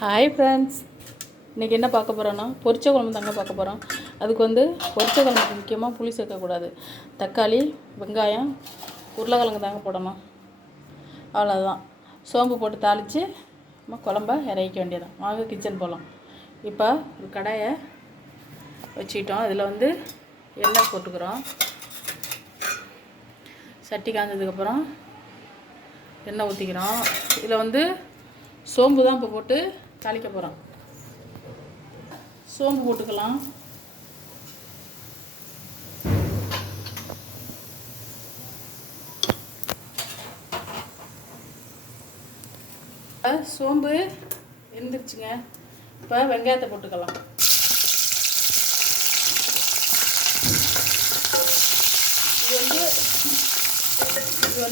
Hi friends, இன்றைக்கி என்ன பார்க்க போகிறோன்னா பொரிச்ச குழம்பு தாங்க பார்க்க போகிறோம். அதுக்கு பொரிச்ச குழம்புக்கு முக்கியமாக புளி சேர்க்கக்கூடாது. தக்காளி, வெங்காயம், உருளைக்கிழங்கு தாங்க போடணும். அவ்வளோதான். சோம்பு போட்டு தாளித்து நம்ம குழம்ப இறக்க வேண்டியதான். வாங்க கிச்சன் போகலாம். இப்போ ஒரு கடாயை வச்சுக்கிட்டோம். இதில் எண்ணெய் போட்டுக்கிறோம். சட்டி காய்ஞ்சதுக்கப்புறம் எண்ணெய் ஊற்றிக்கிறோம். இதில் சோம்பு தான் இப்போ போட்டு தாளிக்க போகிறோம். சோம்பு போட்டுக்கலாம். சோம்பு எந்திரிச்சுங்க. இப்போ வெங்காயத்தை போட்டுக்கலாம்.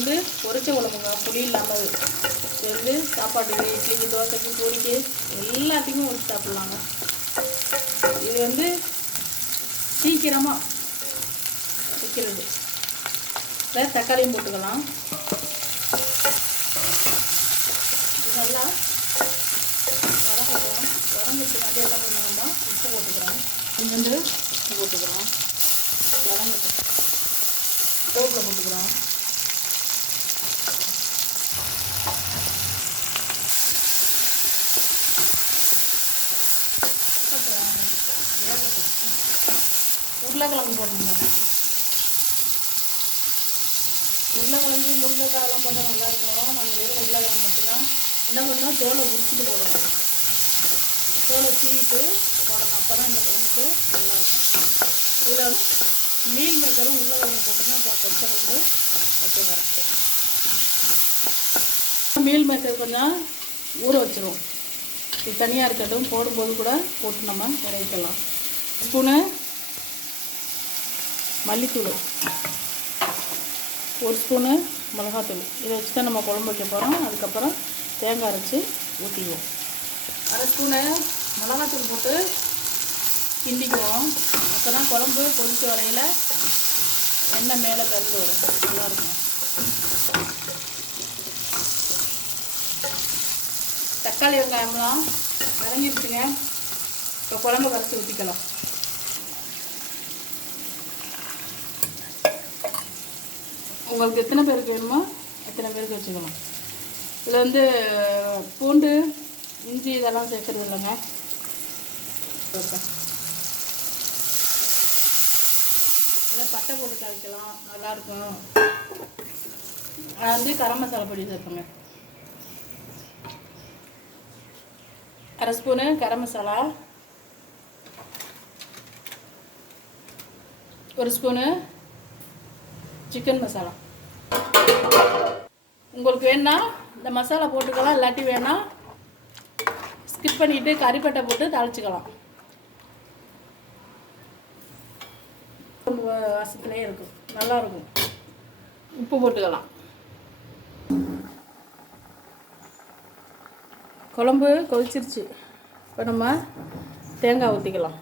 இது பொரிச்ச குழம்புங்க, புளி இல்லாமல். இது சாப்பாட்டுக்கு, இட்லிக்கு, தோசைக்கு, பூரிக்கு எல்லாத்துக்குமே ஊற்றி சாப்பிட்லாங்க. இது சீக்கிரமாக வைக்கிறது. இதில் தக்காளியும் போட்டுக்கலாம். இது நல்லா வதக்கட்டும். வதங்கிட்டு என்ன பண்ணுவோம்னா உப்பு போட்டுக்கிறோம். கொஞ்சோண்டு உப்பு போட்டுக்கிறோம். வதங்கட்டும். கருவேப்பிலை போட்டுக்கிறோம். உருளைக்கிழங்கு போடணும். உருளைக்கிழங்கு, முருங்கைக்காயெல்லாம் போட்டால் நல்லாயிருக்கும். நாங்கள் வெறும் உருளைக்கிழங்கு மட்டும்தான் என்ன பண்ணோம், தோலை உரிச்சிட்டு போடணும். தோலை சீவிட்டு போடணும். அப்போ தான் இந்த குழம்புக்கு நல்லாயிருக்கும். இதில் மீல் மேக்கரும் உருளைக்கிழங்கு போட்டோம்னா இப்போ கொச்ச குழம்பு வைக்க வரட்டு. மீல் மேக்கர் கொஞ்சம் ஊற வச்சிரும். இது தனியாக இருக்கட்டும். போடும்போது கூட போட்டு நம்ம இறக்கலாம். ஸ்பூனு மல்லித்தூள், ஒரு ஸ்பூனு மிளகாத்தூள். இதை வச்சு தான் நம்ம குழம்பு வைக்க போகிறோம். அதுக்கப்புறம் தேங்காய் அரைச்சி ஊற்றிக்குவோம். அரை ஸ்பூனு மிளகாத்தூள் போட்டு கிண்டிக்குவோம். அப்போ தான் குழம்பு கொதிச்சு வரையில் எண்ணெய் மேலே திறந்து வரும். நல்லாயிருக்கும். தக்காளி வெங்காயம்லாம் வதங்கிடுச்சுங்க. இப்போ குழம்பு கரைச்சி ஊற்றிக்கலாம். உங்களுக்கு எத்தனை பேருக்கு வேணுமோ எத்தனை பேருக்கு வச்சுக்கலாம். இதில் பூண்டு, இஞ்சி இதெல்லாம் சேர்க்குறது இல்லைங்க. அதில் பட்டை போட்டு தாளிக்கலாம், நல்லாயிருக்கும். கரம் மசாலா பொடி சேர்ப்பேங்க. அரை ஸ்பூனு கரம் மசாலா, ஒரு ஸ்பூனு சிக்கன் மசாலா. உங்களுக்கு வேணா இந்த மசாலா போட்டுக்கலாம். இல்லாட்டி வேணா ஸ்கிப் பண்ணிவிட்டு கறிப்பட்டை போட்டு தாளிச்சிக்கலாம். வாசத்துலேயே இருக்கும், நல்லாயிருக்கும். உப்பு போட்டுக்கலாம். குழம்பு கொதிச்சிருச்சு. இப்போ நம்ம தேங்காய் ஊற்றிக்கலாம்.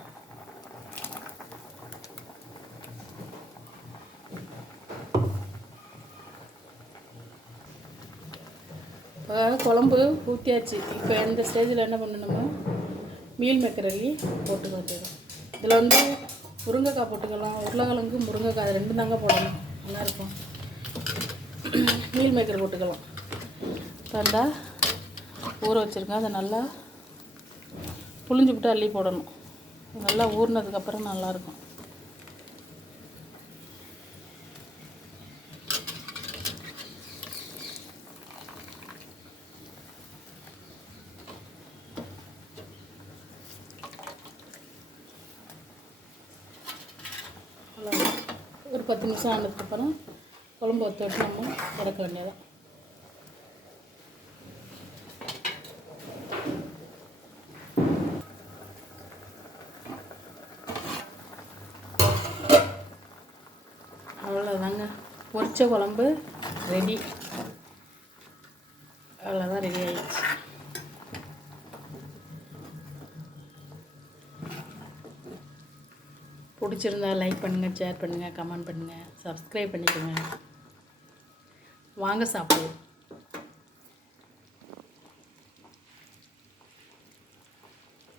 குழம்பு ஊற்றியாச்சு. இப்போ எந்த ஸ்டேஜில் என்ன பண்ணணுமோ மீல் மேக்கர் அள்ளி போட்டுக்க வேண்டியது. இதில் முருங்கைக்காய் போட்டுக்கலாம். உருளைக்கிழங்கு, முருங்கைக்காய் ரெண்டும் தாங்க போடணும். நல்லாயிருக்கும். மீல் மேக்கர் போட்டுக்கலாம். தந்தா ஊற வச்சுருக்கேன். அதை நல்லா புளிஞ்சு விட்டு அள்ளி போடணும். நல்லா ஊறினதுக்கப்புறம் நல்லாயிருக்கும். ஒரு 10 நிமிஷம் ஆனதுக்கப்புறம் குழம்பு வற்ற விட்டு நம்ம இறக்க வேண்டியதான். அவ்வளோதாங்க, பொரிச்ச குழம்பு ரெடி. அவ்வளோதான், ரெடி ஆகிடுச்சு. பிடிச்சிருந்தா லைக் பண்ணுங்கள், ஷேர் பண்ணுங்கள், கமெண்ட் பண்ணுங்கள், சப்ஸ்கிரைப் பண்ணிக்கோங்க. வாங்க சாப்பிடுவோம்.